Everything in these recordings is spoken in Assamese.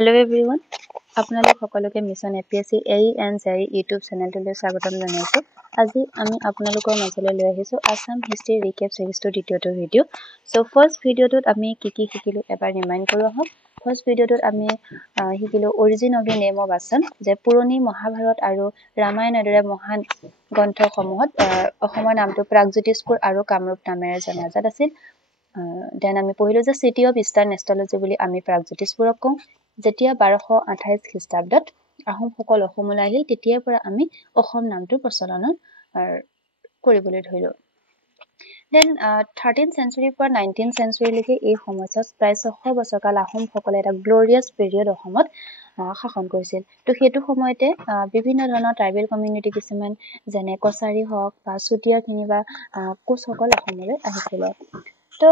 Hello everyone. আপোনালোক সকলোকে মিছন এপিএসসি ANJE ইউটিউব চেনেলটোলৈ স্বাগতম জনাইছো। আজি আমি আপোনালোকৰ মাজলৈ লৈ আহিছো আসাম হিষ্ট্ৰী ৰিকেপ সিৰিজটোৰ দ্বিতীয়টো ভিডিও। সো ফাৰ্স্ট ভিডিওটোত আমি কি শিকিলো এবাৰ ৰিমাইন্ড কৰো আহক। ফাৰ্স্ট ভিডিওটোত আমি শিকিলো origin of the name of Assam, যে পুৰণি মহাভাৰত আৰু ৰামায়ণৰ দৰে মহান গ্ৰন্থসমূহত অসমৰ নামটো প্ৰাগজ্যোতিষপুৰ আৰু কামৰূপ নামেৰে জনাজাত আছিল। দেন আমি পঢ়িলো যে সিটি অফ ইষ্টাৰ্ণ এষ্ট্ৰলজি বুলি আমি প্ৰাগজ্যোতিষপুৰক কওঁ। যেতিয়া 1228 খ্ৰীষ্টাব্দত আহোমসকল অসমলৈ আহিল তেতিয়াৰ পৰা আমি অসম নামটো প্ৰচলন কৰিবলৈ ধৰিলো। দেন 13th centuryৰ পৰা 19th centuryলৈকে এই সময়ছোৱাত প্ৰায় 600 বছৰ কাল আহোমসকলে এটা গ্লৰিয়াছ পিৰিয়ড অসমত শাসন কৰিছিল। তো সেইটো সময়তে বিভিন্ন ধৰণৰ ট্ৰাইবেল কমিউনিটি কিছুমান যেনে কছাৰী হওক বা চুতীয়াখিনি বা কোচসকল অসমলৈ আহিছিল। তো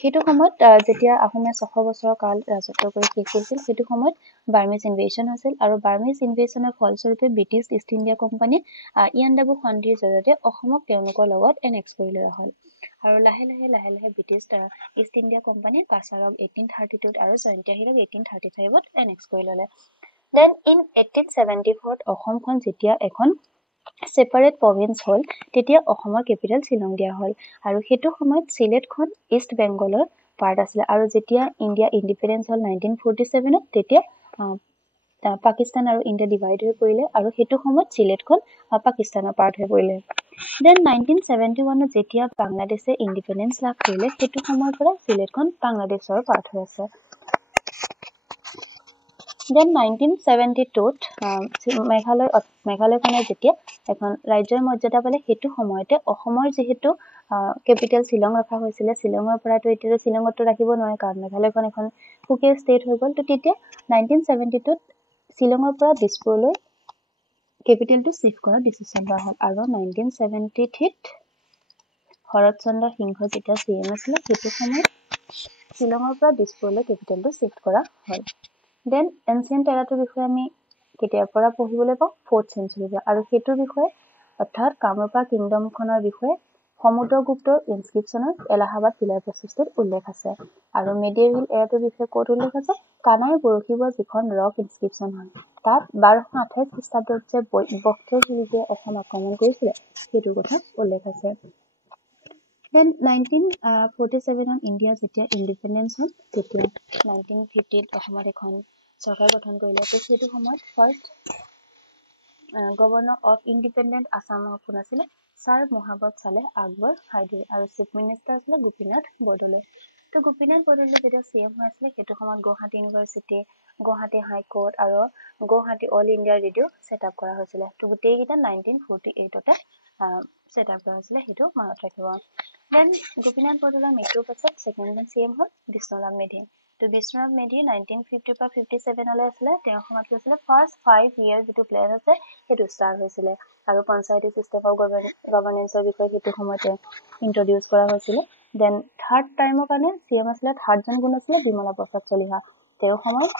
সেইটো সময়ত যেতিয়া আহোমে 600 বছৰৰ কাল ৰাজত্ব কৰি শেষ কৰিছিল সেইটো সময়ত বাৰ্মিজ ইনভেশন হৈছিল আৰু বাৰ্মিজ ইনভেশনৰ ফলস্বৰূপে British East India company Yandabo সন্ধিৰ জৰিয়তে অসমক তেওঁলোকৰ লগত এনেক্স কৰি লোৱা হ'ল। আৰু লাহে লাহে ব্ৰিটিছ ইষ্ট ইণ্ডিয়া কোম্পানীয়ে কাছাৰক 1832 আৰু জয়ন্তী আহিলক 1835ত এনেক্স কৰি ল'লে। দেন ইন 1874 অসমখন যেতিয়া এখন সেপাৰেট প্ৰভিন্স হ'ল তেতিয়া অসমৰ কেপিটেল শ্বিলং দিয়া হ'ল আৰু সেইটো সময়ত সিলেটখন ইষ্ট বেংগলৰ পাৰ্ট আছিল। আৰু যেতিয়া ইণ্ডিয়া ইণ্ডিপেণ্ডেন্স হ'ল 1947ত তেতিয়া পাকিস্তান আৰু ইণ্ডিয়া ডিভাইড হৈ পৰিলে আৰু সেইটো সময়ত সিলেটখন পাকিস্তানৰ পাৰ্ট হৈ পৰিলে। দেন 1971ত যেতিয়া বাংলাদেশে ইণ্ডিপেণ্ডেন্স লাভ কৰিলে সেইটো সময়ৰ পৰা সিলেটখন বাংলাদেশৰ পাৰ্ট হৈ আছে। দেন 1972ত মেঘালয়খনে যেতিয়া এখন ৰাজ্যৰ মৰ্যাদা পালে সেইটো সময়তে অসমৰ যিহেতু কেপিটেল শ্বিলং ৰখা হৈছিলে, শ্বিলঙৰ পৰাটো এতিয়া শ্বিলঙতো ৰাখিব নোৱাৰে কাৰণ মেঘালয়খন এখন সুকীয়া ষ্টেট হৈ গ'ল। তো তেতিয়া 1972ত শ্বিলঙৰ পৰা দিছপুৰলৈ কেপিটেলটো শিফ্ট কৰাৰ ডিচিশ্যন লোৱা হ'ল আৰু 1973ত শৰৎ চন্দ্ৰ সিংহ যেতিয়া CM আছিলে সেইটো সময়ত শ্বিলঙৰ পৰা দিছপুৰলৈ কেপিটেলটো শিফ্ট কৰা হ'ল। দেন এনচিয়েন্ট এৰাটোৰ বিষয়ে আমি কেতিয়াৰ পৰা পঢ়িবলৈ পাওঁ 4th century আৰু সেইটোৰ বিষয়ে অৰ্থাৎ কামৰূপা কিংডমখনৰ বিষয়ে সমুদ্ৰগুপ্তৰ ইনস্ক্ৰিপশ্যনত এলাহাবাদ পিলাৰ প্ৰচেষ্টাত উল্লেখ আছে। আৰু মেডিয়েভেল এৰাটোৰ বিষয়ে ক'ত উল্লেখ আছে? কানাই বৰশীবৰ যিখন ৰক ইনস্ক্ৰিপশ্যন হয় তাত 1228 খ্ৰীষ্টাব্দত যে বক্তৰ শিল্পীয়ে অসম আক্ৰমণ কৰিছিলে সেইটোৰ কথা উল্লেখ আছে। দেন 1947ত ইণ্ডিয়া যেতিয়া ইণ্ডিপেণ্ডেন্স হ'ল তেতিয়া 1950ত অসমত এখন চৰকাৰ গঠন কৰিলে। তো সেইটো সময়ত ফাৰ্ষ্ট গভৰ্ণৰ অফ ইণ্ডিপেণ্ডেণ্ট আছামৰ কোন আছিলে? ছাৰ মোহাম্মদ ছালেহ আকবৰ হাইদৰি আৰু চিফ মিনিষ্টাৰ আছিলে গোপীনাথ বৰদলৈ। তো গোপীনাথ বৰদলৈ যেতিয়া CM হৈ আছিলে সেইটো সময়ত গুৱাহাটী ইউনিভাৰ্চিটি, গুৱাহাটী হাইকোৰ্ট আৰু Guwahati all India radio' set up কৰা হৈছিলে। তো গোটেইকেইটা 1948তে ছেট আপ কৰা হৈছিলে, সেইটো মনত ৰাখিব। দেন গোপীনাথ বৰদলৈৰ মৃত্যুৰ পাছত ছেকেণ্ড CM হ'ল বিষ্ণুৰাম মেধি। তো বিষ্ণুৰাম মেধি 1950 পৰা 57লৈ আছিলে। তেওঁৰ সময়ত কি হৈছিলে ফাৰ্ষ্ট 5 year যিটো প্লেন আছে সেইটো ষ্টাৰ্ট হৈছিলে আৰু পঞ্চায়তী চিষ্টেম অফ গভৰ্নেন্সৰ বিষয়ে সেইটো সময়তে ইন্ট্ৰডিউচ কৰা হৈছিলে। দেন থাৰ্ড টাইমৰ কাৰণে CM আছিলে থাৰ্ডজন কোন আছিলে? বিমলা প্ৰসাদ চলিহা। তেওঁৰ সময়ত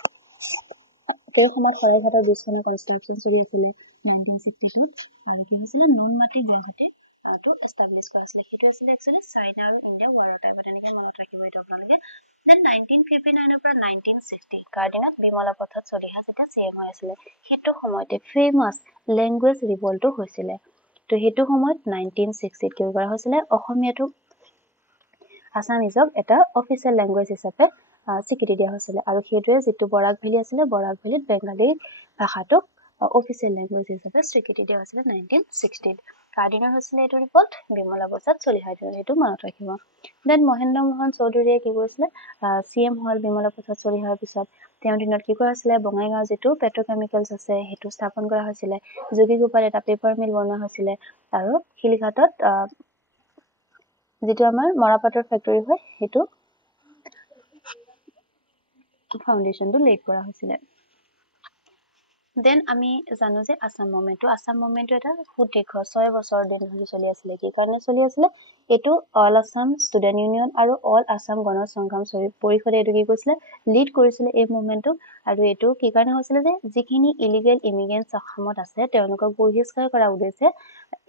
শৰাইঘাটৰ ব্ৰিজখনৰ কনষ্ট্ৰাকশ্যন চলি আছিলে 1962 আৰু কি হৈছিলে নুনমাটি গুৱাহাটী টো এষ্টাব্লিছ কৰা হৈছিলে। সেইটো আছিলে একচুৱেলি চাইনা আৰু ইণ্ডিয়া ৱাৰৰ টাইমত, এনেকে মনত ৰাখিব এইটো আপোনালোকে। দেন 1959ৰ পৰা 1960 কাৰ্ডিনাল বিমলা প্ৰসাদ চলিহা যেতিয়া CM হৈ আছিলে সেইটো সময়তে ফেমাছ লেংগুৱেজ ৰিভল্টটো হৈছিলে। তো সেইটো সময়ত 1960ত কি কৰা হৈছিলে অসমীয়াটো আছামিজক এটা অফিচিয়েল লেংগুৱেজ হিচাপে স্বীকৃতি দিয়া হৈছিলে আৰু সেইটোৱে যিটো বৰাক ভেলী আছিলে বৰাক ভেলীত বেংগালী ভাষাটোক অফিচিয়েল লেংগুৱেজ হিচাপে স্বীকৃতি দিয়া হৈছিলে 1960ত। কাৰ্ডিনাল হৈছিলে এইটো ৰিপৰ্ট বিমলা প্ৰসাদ চলিহা, সেইটো মনত ৰাখিব। দেন মহেন্দ্ৰ মোহন চৌধুৰীয়ে কি কৰিছিলে CM হ'ল বিমলা প্ৰসাদ চলিহাৰ পিছত তেওঁৰ দিনত কি কৰা হৈছিলে বঙাইগাঁও যিটো পেট্ৰকেমিকেলছ আছে সেইটো স্থাপন কৰা হৈছিলে। যোগীঘোপাত এটা পেপাৰ মিল বনোৱা হৈছিলে আৰু শিলঘাটত যিটো আমাৰ মৰাপাটৰ ফেক্টৰী হয় সেইটো ফাউণ্ডেশ্যনটো লেট কৰা হৈছিলে। দেন আমি জানো যে আছাম মুভমেণ্টটো এটা সুদীৰ্ঘ 6 বছৰ দিন ধৰি চলি আছিলে। কি কাৰণে চলি আছিলে? এইটো অল আছাম ষ্টুডেণ্ট ইউনিয়ন আৰু অল আছাম গণ সংগ্ৰাম পৰিষদে এইটো কি কৰিছিলে লিড কৰিছিলে এই মুভমেণ্টটো। আৰু এইটো কি কাৰণে হৈছিলে যে যিখিনি ইলিগেল ইমিগ্ৰেণ্টছ অসমত আছে তেওঁলোকক বহিষ্কাৰ কৰাৰ উদ্দেশ্যে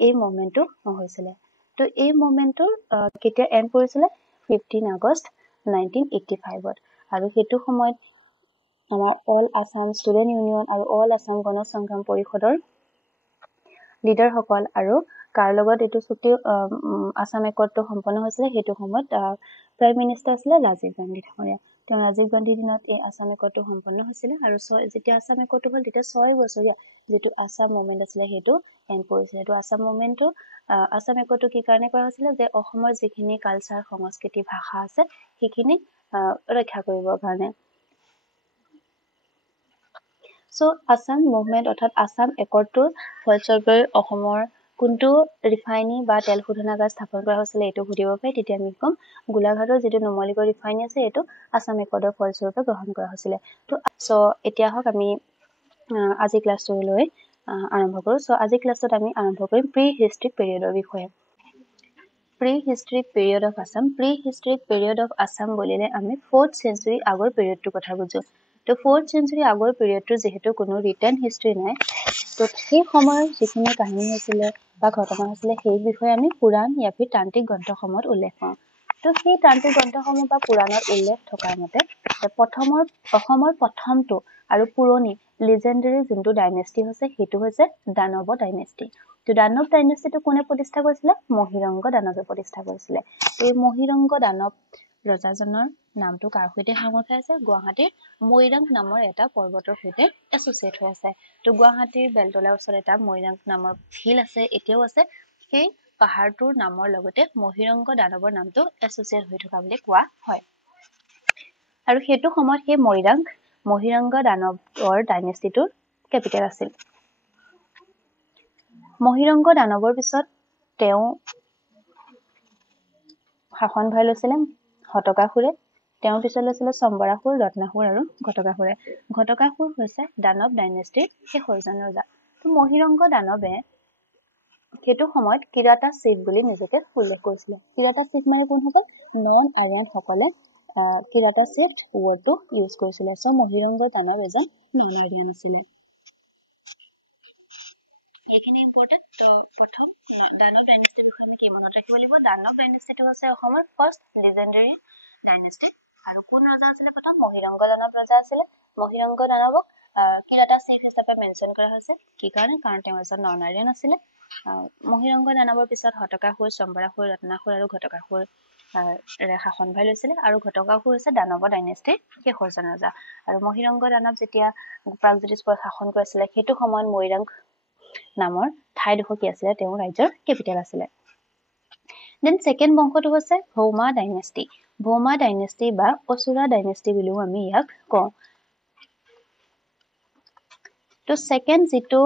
এই মুভমেণ্টটো হৈছিলে। তো এই মুভমেণ্টটোৰ কেতিয়া এণ্ড কৰিছিলে 15 আগষ্ট 1985ত আৰু সেইটো সময়ত আমাৰ অল আসাম ষ্টুডেণ্ট ইউনিয়ন আৰু অল আসাম গণ সংগ্ৰাম পৰিষদৰ লিডাৰ সকল আৰু কাৰ লগত এইটো চুক্তি আসাম একৰ্ডটো সম্পন্ন হৈছিলে সেইটো সময়ত প্ৰাইম মিনিষ্টাৰ আছিলে ৰাজীৱ গান্ধী ডাঙৰীয়া তেওঁ ৰাজীৱ গান্ধীৰ দিনত এই আসাম একৰ্ডটো সম্পন্ন হৈছিলে আৰু যেতিয়া আসাম একৰ্ডটো হ'ল তেতিয়া 6 বছৰীয়া যেটো আসাম মুভমেন্ট আছিলে সেইটো এণ্ড কৰিছিলে তো আসাম মুভমেন্টটো আসাম একৰ্ডটো কি কাৰণে কৰা হৈছিলে যে অসমৰ যিখিনি কালচাৰ সংস্কৃতি ভাষা আছে সেইখিনি ৰক্ষা কৰিবৰ কাৰণে So, Assam movement অৰ্থাৎ আসাম একৰ্ডটোৰ ফলস্বৰূপে অসমৰ কোনটো ৰিফাইনী বা তেল শোধনাগাৰ স্থাপন কৰা হৈছিলে এইটো সুধিব পাৰে তেতিয়া আমি কম গোলাঘাটৰ যিটো নুমলীগড় ৰিফাইনী আছে এইটো আসাম একৰ্ডৰ ফলস্বৰূপে গ্ৰহণ কৰা হৈছিলে তো এতিয়া হওক আমি আজি ক্লাছটোলৈ আৰম্ভ কৰোঁ সো আজি ক্লাছত আমি আৰম্ভ কৰিম প্ৰি হিষ্ট্ৰিক পিৰিয়ডৰ বিষয়ে Pre-historic period of Assam. Pre-historic period of Assam বুলিলে আমি 4th century আগৰ পিৰিয়ডটো কথা বুজো তো 4th century আগৰ পিৰিয়ডটো যেহেতু কোনো ৰিটেন হিষ্ট্ৰি নাই তো সেই সময়ৰ যিখিনি কাহিনী হৈছিলে বা ঘটনা হৈছিলে সেই বিষয়ে আমি পুৰাণ या फिर তান্ত্ৰিক গ্ৰন্থসমূহত উল্লেখ পাওঁ তো সেই তান্ত্ৰিক গ্ৰন্থসমূহ বা পুৰাণত উল্লেখ থকাৰ মতে অসমৰ প্ৰথমটো আৰু পুৰণি লিজেণ্ডাৰী যোনটো ডাইনেষ্টি হৈছে সেইটো হৈছে দানৱ ডাইনেষ্টি তো দানৱ ডাইনেষ্টিটো কোনে প্ৰতিষ্ঠা কৰিছিলে মহিৰংগ দানৱে প্ৰতিষ্ঠা কৰিছিলে এই মহিৰংগ দানৱ ৰজাজনৰ নামটো কাৰ সৈতে সংগত হৈ আছে গুৱাহাটীৰ মৈৰাং নামৰ এটা পৰ্বতৰ সৈতে এছ'চিয়েট হৈ আছে তো গুৱাহাটীৰ বেলতলাৰ ওচৰত এটা মৈৰাং নামৰ হিল আছে এতিয়াও আছে সেই পাহাৰটোৰ নামৰ লগতে মহিৰংগ দানৱৰ নামটো এছ'চিয়েট হৈ থকা বুলি কোৱা হয় আৰু সেইটো সময়ত সেই মহিৰংগ দানৱৰ ডাইনেষ্টিটোৰ কেপিটেল আছিল মহিৰংগ দানৱৰ পিছত তেওঁ শাসনভাৰ লৈছিলে হতকাসুৰে তেওঁৰ পিছত লৈছিলে সম্বৰাসুৰ ৰত্নাসুৰ আৰু ঘটকাসুৰ হৈছে দানৱ ডাইনেষ্টিৰ শেষৰজন ৰজা তো মহিৰংগ দানৱে সেইটো সময়ত কিৰাতা চিফ বুলি নিজকে উল্লেখ কৰিছিলে কিৰাতা চিফ মানে কোন হ'ব নন আৰিয়ান সকলে কিৰাতা চিফ ৱৰ্ডটো ইউজ কৰিছিলে সো মহিৰংগ দানৱ এজন নন আৰিয়ান আছিলে এইখিনি ইম্পৰ্টেন্ট তো প্ৰথম দানৱ ডাইনেষ্টিৰ বিষয়ে আমি কি মনত ৰাখিব লাগিব দানৱ ডাইনেষ্টিটো আছে অসমৰ ফাৰ্ষ্ট লিজেণ্ডাৰী ডাইনেষ্টি আৰু কোন ৰজা আছিলে প্ৰথম মহিৰংগ দানৱ ৰজা আছিলে মহিৰংগ দানৱক কিৰাতা চিফ হিচাপে মেনচন কৰা হৈছে কি কাৰণে কাৰণ তেওঁ এজন নন আৰিয়ান আছিলে মহিৰংগ দানৱৰ পিছত হতকাসুৰ সম্বৰাসুৰ ৰত্নাসুৰ আৰু ঘটকাসুৰ শাসনভাৰ লৈছিলে আৰু ঘটকাসুৰ হৈছে দানৱ ডাইনেষ্টিৰ শেষৰজন ৰজা আৰু মহিৰংগ দানৱ যেতিয়া প্ৰাগজ্যোতিষপুৰত শাসন কৰিছিলে সেইটো সময়ত মৈৰাং নামৰ ঠাইডোখৰ কি আছিলে তেওঁ ৰাজ্যৰ কেপিটেল আছিলে দেন সেকেন্ড বংশটো হৈছে ভৌমা ডাইনেষ্টি বা অসুৰা ডাইনেষ্টি বুলিও আমি ইয়াক কওঁ তো সেকেন্ড যিটো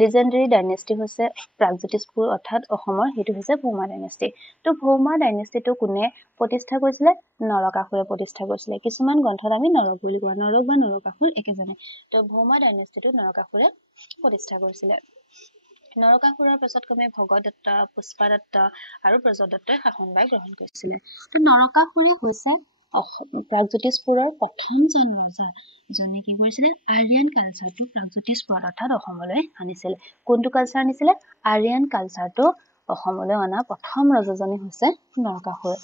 লিজেণ্ডাৰী ডাইনেষ্টি হৈছে প্ৰাগজ্যোতিষপুৰ অৰ্থাৎ অসমৰ সেইটো হৈছে ভৌমা ডাইনেষ্টি তো ভৌমা ডাইনেষ্টিটো কোনে প্ৰতিষ্ঠা কৰিছিলে নৰকাসুৰে প্ৰতিষ্ঠা কৰিছিলে কিছুমান গ্ৰন্থত আমি নৰক বুলি কোৱা নৰক বা নৰকাসুৰ একেজনে তো ভৌমা ডাইনেষ্টিটো নৰকাসুৰে প্ৰতিষ্ঠা কৰিছিলে নৰকাসুৰৰ পিছত ক্ৰমে ভগদত্ত পুষ্পাদত্ত আৰু প্ৰজদত্তই শাসনভাৰ গ্ৰহণ কৰিছিলে তো নৰকাসুৰে হৈছে প্ৰাগজ্যোতিষপুৰৰ প্ৰথমজন ৰজা জনে কি কৰিছিলে আৰিয়ান কালচাৰটো প্ৰাগজ্যোতিষপুৰত অৰ্থাৎ অসমলৈ আনিছিল কোনটো কালচাৰ আনিছিলে আৰিয়ান কালচাৰটো অসমলৈ অনা প্ৰথম ৰজাজনে হৈছে নৰকাসুৰ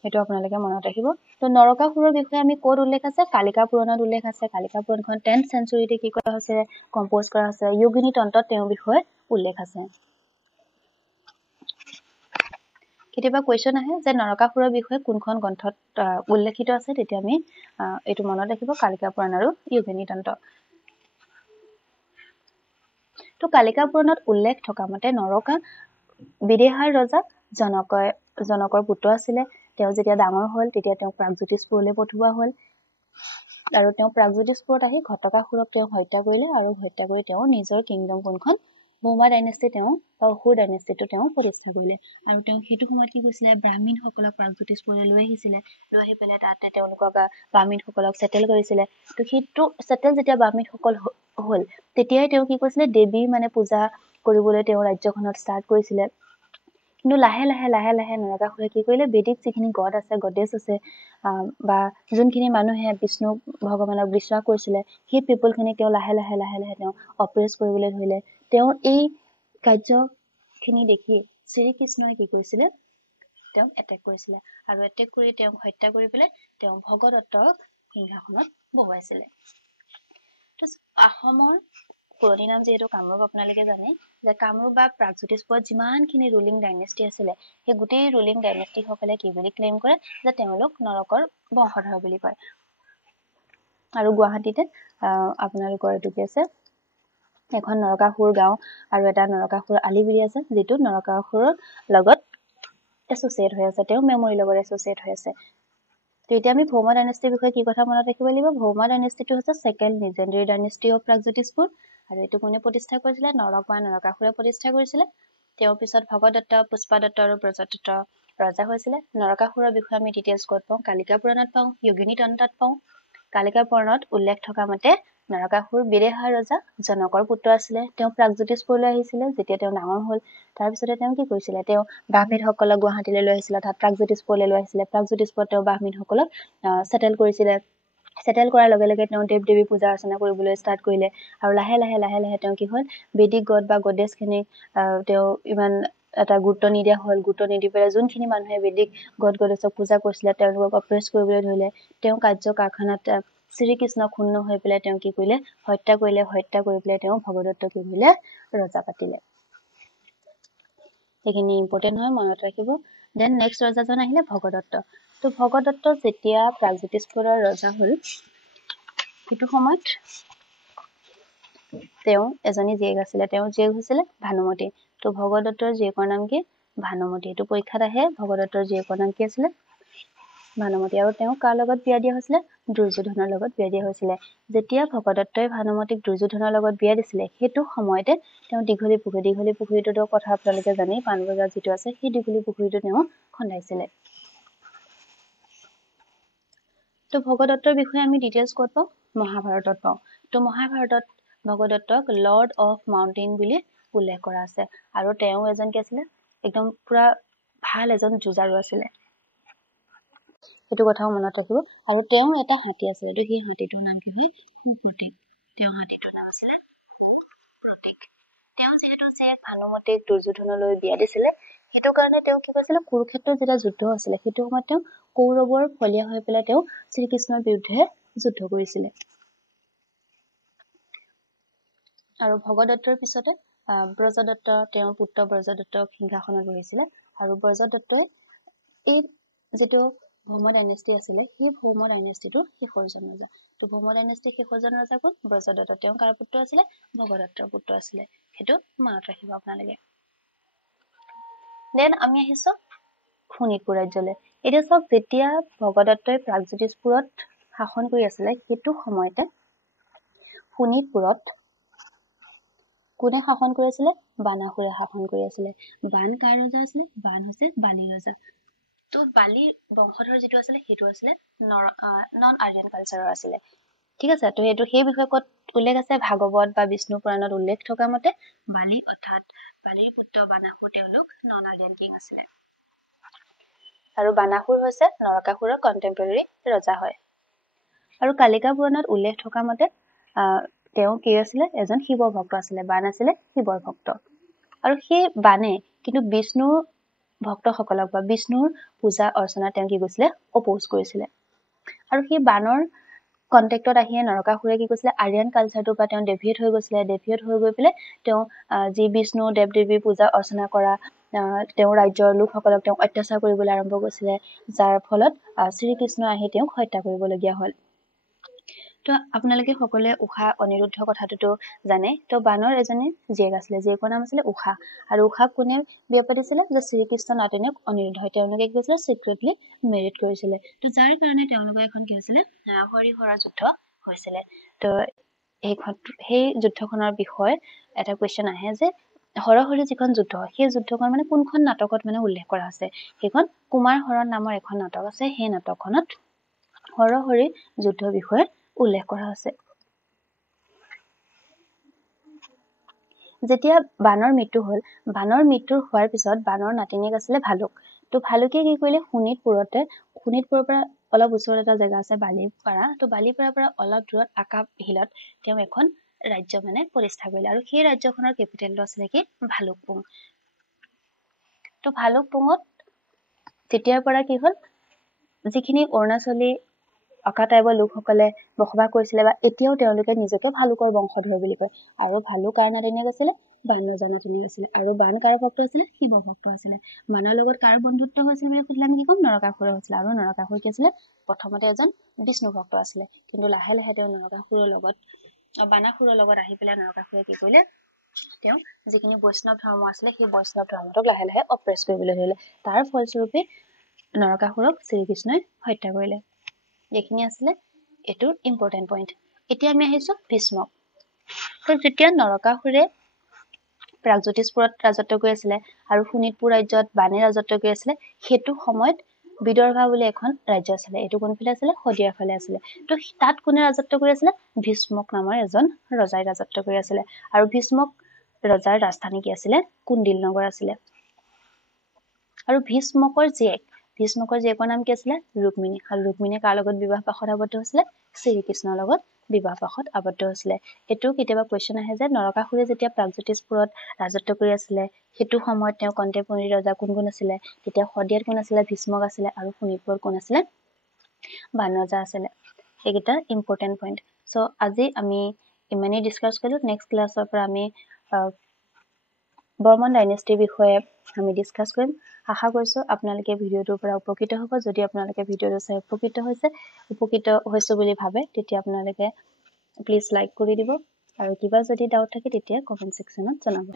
সেইটো আপোনালোকে মনত ৰাখিব তো নৰকাসুৰৰ বিষয়ে আমি ক'ত উল্লেখ আছে কালিকা পুৰাণত উল্লেখ আছে কালিকা পুৰাণখন 10th centuryতে কি কৰা হৈছে কম্প'জ কৰা হৈছে যোগিনী তন্ত্ৰত তেওঁৰ বিষয়ে উল্লেখ আছে কেতিয়াবা কোৱেশ্চন আহে যে নৰকাসুৰৰ বিষয়ে কোনখন গ্ৰন্থত উল্লেখিত আছে তেতিয়া আমি এইটো মনত ৰাখিব কালিকা পুৰাণ আৰু যোগিনী তন্ত্ৰ তো কালিকা পুৰাণত উল্লেখ থকা মতে নৰকা বিদেহাৰ ৰজা জনকৰ পুত্ৰ আছিলে তেওঁ যেতিয়া ডাঙৰ হ'ল তেতিয়া তেওঁ প্ৰাগজ্যোতিষপুৰলৈ পঠোৱা হ'ল আৰু তেওঁ প্ৰাগজ্যোতিষপুৰত আহি ঘটকাসুৰক তেওঁ হত্যা কৰিলে আৰু হত্যা কৰি তেওঁ নিজৰ কিংডম কোনখন ভৌমা ডাইনেষ্টি তেওঁ বা অসুৰ ডাইনেষ্টিটো তেওঁ প্ৰতিষ্ঠা কৰিলে আৰু তেওঁ সেইটো সময়ত কি কৈছিলে ব্ৰাহ্মণ সকলক প্ৰাগজ্যোতিষপুৰলৈ লৈ আহিছিলে লৈ আহি পেলাই তাতে তেওঁলোকক ব্ৰাহ্মণ সকলক সেটেল কৰিছিলে তো সেইটো সেটেল যেতিয়া ব্ৰাহ্মণ সকল হ'ল তেতিয়াই তেওঁ কি কৰিছিলে দেৱী মানে পূজা কৰিবলৈ তেওঁ ৰাজ্যখনত ষ্টাৰ্ট কৰিছিলে কিন্তু লাহে লাহে নৰকাসুৰে কি কৰিলে বেদিক যিখিনি গড আছে গডেছ আছে বা যোনখিনি মানুহে বিষ্ণু ভগৱানক বিশ্বাস কৰিছিলে সেই পিপলখিনি তেওঁ লাহে লাহে তেওঁ অপ্ৰেছ কৰিবলৈ ধৰিলে তেওঁ এই কাৰ্যখিনি দেখি শ্ৰীকৃষ্ণই কি কৰিছিলে তেওঁ এটেক কৰিছিলে আৰু এটেক কৰি তেওঁক হত্যা কৰি পেলাই তেওঁ ভগদত্তক সিংহাসনত বহুৱাইছিলে তো আহোমৰ পুৰণি নাম যেহেতু কামৰূপ আপোনালোকে জানে যে কামৰূপ বা প্ৰাগজ্যোতিষপুৰত যিমানখিনি ৰুলিং ডাইনেষ্টি আছিলে সেই গোটেই ৰুলিং ডাইনেষ্টি সকলে কি বুলি ক্লেইম কৰে যে তেওঁলোক নৰকৰ বংশধৰ বুলি কয় আৰু গুৱাহাটীতে আপোনালোকৰ এটো কি আছে এখন নৰকাসুৰ গাঁও আৰু এটা নৰকাসুৰ আলিবিৰি আছে যেটো নৰকাসুৰৰ লগত এছ'চিয়েট হৈ আছে তেওঁ মেমৰি লগত এছ'চিয়েট হৈ আছে তো এতিয়া আমি ভৌম ডাইনেষ্টিৰ বিষয়ে কি কথা মনত ৰাখিব লাগিব ভৌম ডাইনেষ্টিটো হৈছে সেকেন্ড লিজেণ্ডাৰী ডাইনেষ্টি অফ প্ৰাগজ্যোতিষপুৰ আৰু এটো কোনে প্ৰতিষ্ঠা কৰিছিলে নৰক বা নৰকাসুৰে প্ৰতিষ্ঠা কৰিছিলে তেওঁৰ পিছত ভগদত্ত পুষ্পদত্ত আৰু ব্ৰজদত্ত ৰজা হৈছিলে নৰকাসুৰৰ বিষয়ে আমি ডিটেইলছ ক'ত পাওঁ কালিকা পুৰাণত পাওঁ যোগিনী তন্ত্ৰত পাওঁ কালিকা পুৰাণত উল্লেখ থকা মতে নৰকাসুৰ বিদেহা ৰজা জনকৰ পুত্ৰ আছিলে তেওঁ প্ৰাগজ্যোতিষপুৰলৈ আহিছিলে যেতিয়া তেওঁ ডাঙৰ হ'ল তাৰ পিছতে তেওঁ কি কৰিছিলে তেওঁ বাহ্মীণসকলক গুৱাহাটীলৈ লৈ আহিছিলে অৰ্থাৎ প্ৰাগজ্যোতিষপুৰলৈ লৈ আহিছিলে প্ৰাগজ্যোতিষপুৰত তেওঁ বাহ্মীণসকলক সেটেল কৰিছিলে সেটেল কৰাৰ লগে লগে তেওঁ দেৱ দেৱী পূজা অৰ্চনা কৰিবলৈ ষ্টাৰ্ট কৰিলে আৰু লাহে লাহে তেওঁ কি হ'ল বেদিক গড বা গডেছখিনি তেওঁ ইমান এটা গুৰুত্ব নিদিয়া হ'ল গুৰুত্ব নিদি পেলাই যোনখিনি মানুহে বেদিক গড গডেছক পূজা কৰিছিলে তেওঁলোকক অপ্ৰেছ কৰিবলৈ ধৰিলে তেওঁ কাৰ্য কাৰখানাত শ্ৰীকৃষ্ণ ক্ষুণ্ণ হৈ পেলাই তেওঁ কি কৰিলে হত্যা কৰি পেলাই তেওঁ ভগদত্ত কি কৰিলে ৰজা পাতিলে এইখিনি ইম্পৰ্টেন্ট হয় মনত ৰাখিব দেন নেক্সট ৰজাজন আহিলে ভগদত্ত তো ভগদত্ত যেতিয়া প্ৰাগজ্যোতিষপুৰৰ ৰজা হ'ল সেইটো সময়ত তেওঁ এজনী জীয়েক আছিলে তেওঁ জীয়েক হৈছিলে ভানুমতি তো ভগদত্তৰ জীয়েকৰ নাম কি ভানুমতি এইটো পৰীক্ষাত আহে ভগদত্তৰ জীয়েকৰ নাম কি আছিলে ভানুমতি আৰু তেওঁ কাৰ লগত বিয়া দিয়া হৈছিলে দুৰ্যোধনৰ লগত বিয়া দিয়া হৈছিলে যেতিয়া ভগদত্তই ভানুমতিক দুৰ্যোধনৰ লগত বিয়া দিছিলে সেইটো সময়তে তেওঁ দীঘলী পুখুৰীটোৰ কথা আপোনালোকে জানেই পানবজাৰ যিটো আছে সেই দীঘলী পুখুৰীটো তেওঁ খন্দাইছিলে তো ভগদত্তৰ বিষয়ে আমি ডিটেইলছ ক'ত পাওঁ মহাভাৰতত পাওঁ তো মহাভাৰতত ভগদত্তক লৰ্ড অফ মাউণ্টেইন বুলি উল্লেখ কৰা আছে আৰু তেওঁ এজন কি আছিলে একদম পুৰা ভাল এজন যুঁজাৰু আছিলে এইটো কথাও মনত ৰাখিব আৰু তেওঁ এটা হাতী আছে এইটো সেই হাতীটোৰ নাম কি হয় প্ৰতীক তেওঁ হাতীটোৰ নাম আছিলে প্ৰতীক তেওঁ যেহেতু যে ভানুমতিক দুৰ্যোধনলৈ বিয়া দিছিলে সেইটো কাৰণে তেওঁ কি কৈছিলে কুৰুক্ষেত্ৰৰ যেতিয়া যুদ্ধ আছিলে সেইটো সময়ত তেওঁ কৌৰৱৰ ফলীয়া হৈ পেলাই তেওঁ শ্ৰীকৃষ্ণৰ বিৰুদ্ধে যুদ্ধ কৰিছিলে আৰু ভগদত্তৰ পিছতে ব্ৰজদত্ত তেওঁৰ পুত্ৰ ব্ৰজদত্তক সিংহাসনত বহিছিলে আৰু ব্ৰজদত্তই এই যেটো ভৌম ডাইনেষ্টি আছিলে সেই ভৌম ডাইনেষ্টিটোৰ শেষৰজন ৰজা তো ভৌম ডাইনেষ্টিৰ শেষৰজন ৰজা কোন ব্ৰজদত্ত তেওঁ কাৰ পুত্ৰ আছিলে ভগদত্তৰ পুত্ৰ আছিলে সেইটো মনত ৰাখিব আপোনালোকে দেন আমি আহিছো শোণিতপুৰ ৰাজ্যলৈ এতিয়া চাওক যেতিয়া ভগদত্তই প্ৰাগজ্যোতিষপুৰত শাসন কৰি আছিলে সেইটো সময়তে শোণিতপুৰত কোনে শাসন কৰি আছিলে বানাসুৰে শাসন কৰি আছিলে বান কাৰ ৰজা আছিলে বান হৈছে বালি ৰজা তো বালি বংশধৰ যেটো আছিলে হেতু আছিলে নন আৰিয়ান কালচাৰৰ আছিলে ঠিক আছে তো হেতু সেই বিষয়ে কত উল্লেখ আছে ভাগৱত বা বিষ্ণু পুৰাণত উল্লেখ থকা মতে বালি অৰ্থাৎ বালিৰ পুত্ৰ বানাসুৰ তেওঁলোক নন আৰিয়ান কিং আছিলে আৰু বানাসুৰ হৈছে নৰকাসুৰৰ কন্টেম্পৰেৰী ৰজা হয় আৰু কালিকা পুৰাণত উল্লেখ থকা মতে তেওঁ কি আছিলে এজন শিৱ ভক্ত আছিলে বান আছিলে শিৱৰ ভক্ত আৰু সেই বানে কিন্তু বিষ্ণু ভক্তসকলক বা বিষ্ণুৰ পূজা অৰ্চনা তেওঁ কি কৈছিলে অপোজ কৰিছিলে আৰু সেই বানৰ কন্টেক্টত আহিয়ে নৰকাসুৰে কি কৈছিলে আৰিয়ান কালচাৰটোৰ পৰা তেওঁ ডেভিয়েট হৈ গৈছিলে ডেভিয়েট হৈ গৈ পেলাই তেওঁ যি বিষ্ণু দেৱ দেৱী পূজা অৰ্চনা কৰা তেওঁ ৰাজ্যৰ লোকসকলক তেওঁ অত্যাচাৰ কৰিবলৈ আৰম্ভ কৰিছিলে যাৰ ফলত শ্ৰীকৃষ্ণ আহি তেওঁক হত্যা কৰিবলগীয়া হ'ল তো আপোনালোকে সকলোৱে উষা অনিৰুদ্ধ কথাটো জানে তো বানৰ এজনী জীয়েক আছিলে জীয়েকৰ নাম আছিলে উষা আৰু উষাক কোনে বিয়া পাতিছিলে যে শ্ৰীকৃষ্ণ নাতিনীক অনিৰুদ্ধ তেওঁলোকে কি কৈছিলে সিক্ৰেটলি মেৰিড কৰিছিলে তো যাৰ কাৰণে তেওঁলোকৰ এখন কি হৈছিলে হৰিহৰ যুদ্ধ হৈছিলে তো সেই যুদ্ধখনৰ বিষয়ে এটা কোৱেশ্চন আহে যে হৰহৰি যিখন যুদ্ধ সেই যুদ্ধখন মানে কোনখন নাটকত মানে উল্লেখ কৰা আছে সেইখন কুমাৰ হৰণ নামৰ এখন নাটক আছে সেই নাটকখনত হৰহৰি যুদ্ধ বিষয়ে উল্লেখ কৰা আছে যেতিয়া বানৰ মৃত্যু হ'ল বানৰ মৃত্যুৰ হোৱাৰ পিছত বানৰ নাতিনীক আছিলে ভালুক তো ভালুকে কি কৰিলে শোণিতপুৰৰ পৰা অলপ ওচৰত এটা জেগা আছে বালিপাৰা তো বালিপাৰাৰ পৰা অলপ দূৰত আকাপ হিলত তেওঁ এখন ৰাজ্য মানে প্ৰতিষ্ঠা কৰিলে আৰু সেই ৰাজ্যখনৰ কেপিটেলটো আছিলে কি ভালুকপুং তো ভালুকপুঙত তেতিয়াৰ পৰা কি হ'ল যিখিনি অৰুণাচলী অকা টাইপৰ লোকসকলে বসবাস কৰিছিলে বা এতিয়াও তেওঁলোকে নিজকে ভালুকৰ বংশধৰ বুলি কয় আৰু ভালুক কাৰ নাতিনীয়েক আছিলে বান ৰজাৰ নাতিনীয়েক আছিলে আৰু বান কাৰ ভক্ত আছিলে শিৱ ভক্ত আছিলে বানৰ লগত কাৰ বন্ধুত্ব হৈছিল বুলি সুধিলে আমি কি ক'ম নৰকাসুৰৰ হৈছিল আৰু নৰকাসুৰ কি আছিলে প্ৰথমতে এজন বিষ্ণু ভক্ত আছিলে কিন্তু লাহে লাহে তেওঁ নৰকাসুৰৰ লগত বানাসুৰৰ লগত আহি পেলাই নৰকাসুৰে কি কৰিলে তেওঁ যিখিনি বৈষ্ণৱ ধৰ্ম আছিলে সেই বৈষ্ণৱ ধৰ্মটোক লাহে লাহে অপ্ৰেছ কৰিবলৈ ধৰিলে তাৰ ফলস্বৰূপে নৰকাসুৰক শ্ৰীকৃষ্ণই হত্যা কৰিলে এইখিনি আছিলে এটোৰ ইম্পৰ্টেন্ট পইণ্ট এতিয়া আমি আহিছো ভীষ্মক তো যেতিয়া নৰকাসুৰে প্ৰাগজ্যোতিষপুৰত ৰাজত্ব কৰি আছিলে আৰু শোণিতপুৰ ৰাজ্যত বানে ৰাজত্ব কৰি আছিলে সেইটো সময়ত বিদৰ্ভা বুলি এখন ৰাজ্য আছিলে এইটো কোনফালে আছিলে শদিয়াৰ ফালে আছিলে তো তাত কোনে ৰাজত্ব কৰি আছিলে ভীষ্মক নামৰ এজন ৰজাই ৰাজত্ব কৰি আছিলে আৰু ভীষ্মক ৰজাৰ ৰাজধানী কি আছিলে কুণ্ডিল নগৰ আছিলে আৰু ভীষ্মকৰ জীয়েকৰ নাম কি আছিলে ৰুক্মিণী আৰু ৰুক্মিণীয়ে কাৰ লগত বিবাহ পাশত আবদ্ধ হৈছিলে শ্ৰীকৃষ্ণৰ লগত বিবাহ পাশত আবদ্ধ হৈছিলে এটো কেতিয়াবা কোৱেশ্চন আহে যে নৰকাসুৰে যেতিয়া প্ৰাগজ্যোতিষপুৰত ৰাজত্ব কৰি আছিলে সেইটো সময়ত তেওঁ কণ্টেম্পৰেৰী ৰজা কোন আছিলে তেতিয়া শদিয়াত কোন আছিলে ভীষ্মক আছিলে আৰু শোণিতপুৰত কোন আছিলে বান ৰজা আছিলে এইকেইটা ইম্পৰ্টেন্ট পইণ্ট সো আজি আমি ইমানেই ডিসকাস কৰিলো নেক্সট ক্লাছৰ পৰা আমি বৰ্মন ডাইনেষ্টিৰ বিষয়ে আমি ডিসকাস কৰিম আশা কৰিছো আপোনালোকে ভিডিওটোৰ পৰা উপকৃত হ'ব যদি আপোনালোকে ভিডিওটো চাই উপকৃত হৈছে বুলি ভাবে তেতিয়া আপোনালোকে প্লিজ লাইক কৰি দিব আৰু কিবা যদি ডাউট থাকে তেতিয়া কমেন্ট সেকশনত জনাব